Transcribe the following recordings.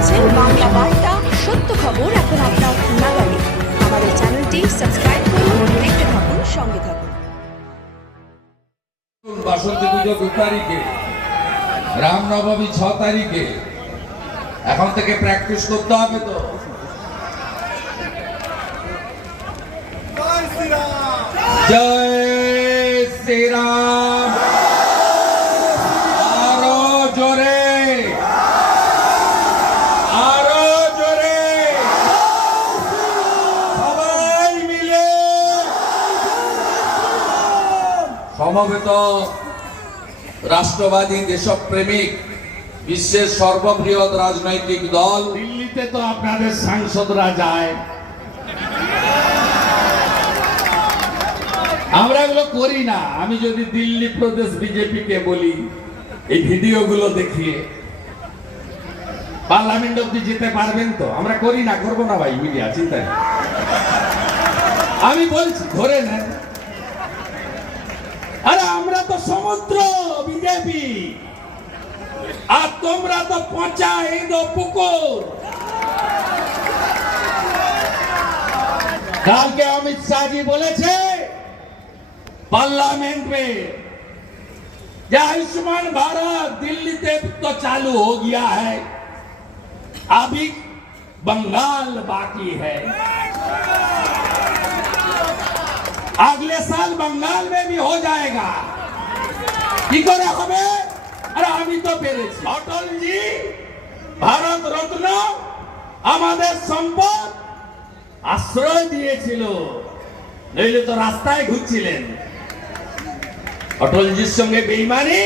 দেখছেন বাংলা বার্তা সত্য খবর এখন আপনার নাগালে। আমাদের চ্যানেলটি সাবস্ক্রাইব করুন দেখতে থাকুন সঙ্গে থাকুন। বাসন্তী পুজো দু তারিখে রামনবমী ছ তারিখে। এখন থেকে প্র্যাকটিস করতে হবে তো। জয় শ্রীরাম আরও জোরে আরও জোরে সবাই মিলে সমবেত রাষ্ট্রবাদী দেশপ্রেমিক, বিশ্বের সর্ববৃহৎ রাজনৈতিক দল। দিল্লিতে তো আপনাদের সাংসদরা যায়। আমরা এগুলো করি না। আমি যদি দিল্লি প্রদেশ বিজেপি কে বলি, এই ভিডিওগুলো দেখিয়ে। পার্লামেন্ট অব্দি যেতে পারবেন তো? আমরা করি না, করব না ভাই, মিডিয়া চিন্তা আমি বলছি, ধরে নেন আরে আমরা তো সমুদ্র বিজেপি আর তোমরা তো পচা এই দো পুকুর কালকে अमित शाह जी बोले थे पार्लियामेंट में कि आयुष्मान भारत दिल्ली से तो चालू हो गया है अभी बंगाल बाकी है अगले साल बंगाल में भी हो जाएगा কি করে হবে আরে আমি তো পেরেছি অটলজি ভারত রত্ন আমাদের সম্পদ আশ্রয় দিয়েছিল নইলে তো রাস্তায় ঘুরছিলেন অটলজির সঙ্গে বেইমানি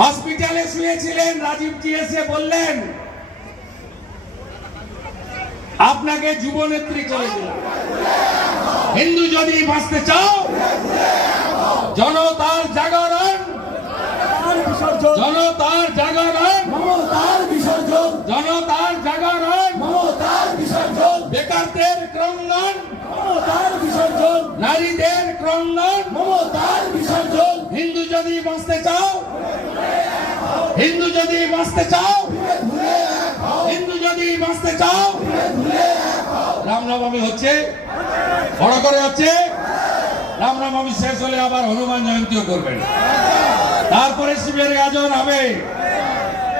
হসপিটালে শুয়েছিলেন রাজীবজি এসে বললেন আপনাকে যুবনেত্রী করে দিলাম। হিন্দু যদি বাঁচতে চাও, জনতার জাগরণ জনতার জাগরণ মমতার বিসর্জন জনতার জাগরণ মমতার বিসর্জন বেকারদের ক্রন্দন মমতার বিসর্জন নারীদের ক্রন্দন মমতার বিসর্জন হিন্দু যদি বাঁচতে চাও, হিন্দু যদি বাঁচতে চাও হিন্দু যদি বাঁচতে চাও, রামনবমী হচ্ছে, বড় করে হচ্ছে, রামনবমী শেষ হলে আবার হনুমান জয়ন্তীও করবেন। তারপরে শিবের গাজন হবে,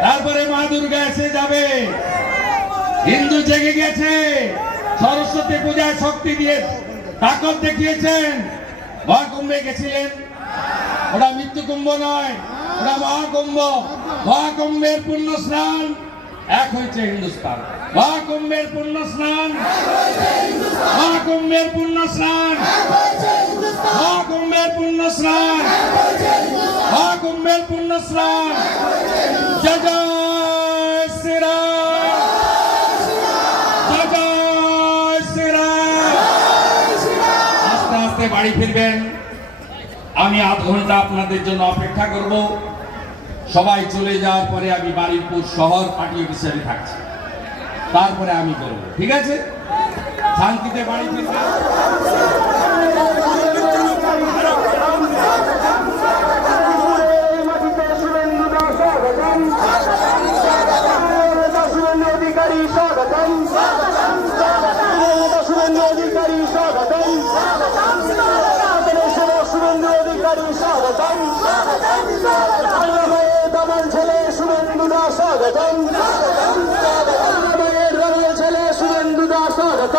তারপরে মা দুর্গা এসে যাবে। হিন্দু জেগে গেছে, সরস্বতী পূজায় শক্তি দিয়ে তাকত দেখিয়েছেন। মহাকুম্ভে গেছিলেন। ওটা মৃত্যু কুম্ভ নয়, ওটা মহাকুম্ভ। মহাকুম্ভের পূর্ণ স্নান এক হয়েছে হিন্দুস্তান। মহাকুম্ভের পূর্ণ স্নান মহাকুম্ভের পূর্ণ স্নান মহাকুম্ভের পূর্ণ স্নান মহাকুম্ভের পূর্ণ স্নান আস্তে আস্তে বাড়ি ফিরবেন। আমি আধ ঘণ্টা আপনাদের জন্য অপেক্ষা করব। সবাই চলে যাওয়ার পরে আমি বাড়িরপুর শহর পার্টি অফিসারে থাকছি। তারপরে আমি করব ঠিক আছে? শান্তিতে বাড়ি ফিরবেন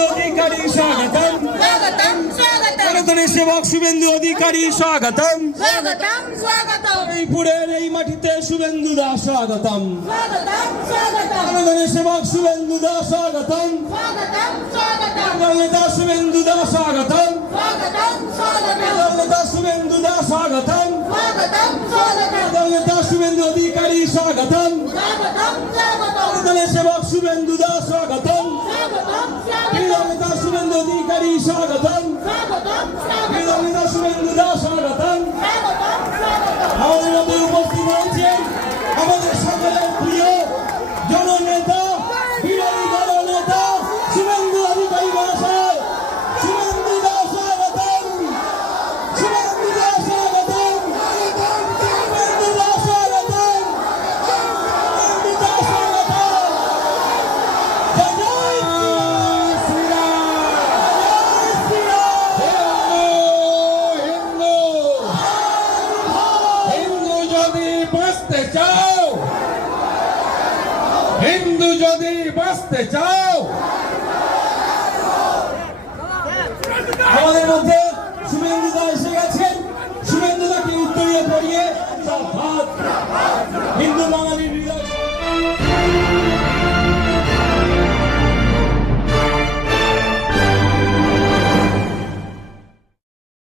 শুভেন্দু অধিকারী স্বাগতম। স্বাগতম স্বাগতম। সেবক শুভেন্দু অধিকারী স্বাগতম। স্বাগতম স্বাগতম। এই মাটিতে শুভেন্দু দাস স্বাগতম। জনগণের সেবক শুভেন্দু দাস স্বাগতম। স্বাগতম স্বাগতম। নেতা শুভেন্দু দাস স্বাগতম। স্বাগতম স্বাগতম। নেতা শুভেন্দু দাস স্বাগতম। স্বাগতম স্বাগতম নেতা শুভেন্দু অধিকারী স্বাগতম। জনগণের সেবক শুভেন্দু দাস স্বাগতম। শুভেন্দু অধিকারী স্বাগতম। হিন্দু যদি বাঁচতে চাও আমাদের মধ্যে শুভেন্দুদা এসে গেছেন। শুভেন্দুদাকে উত্তরীয় পড়িয়ে হিন্দু বাঙালির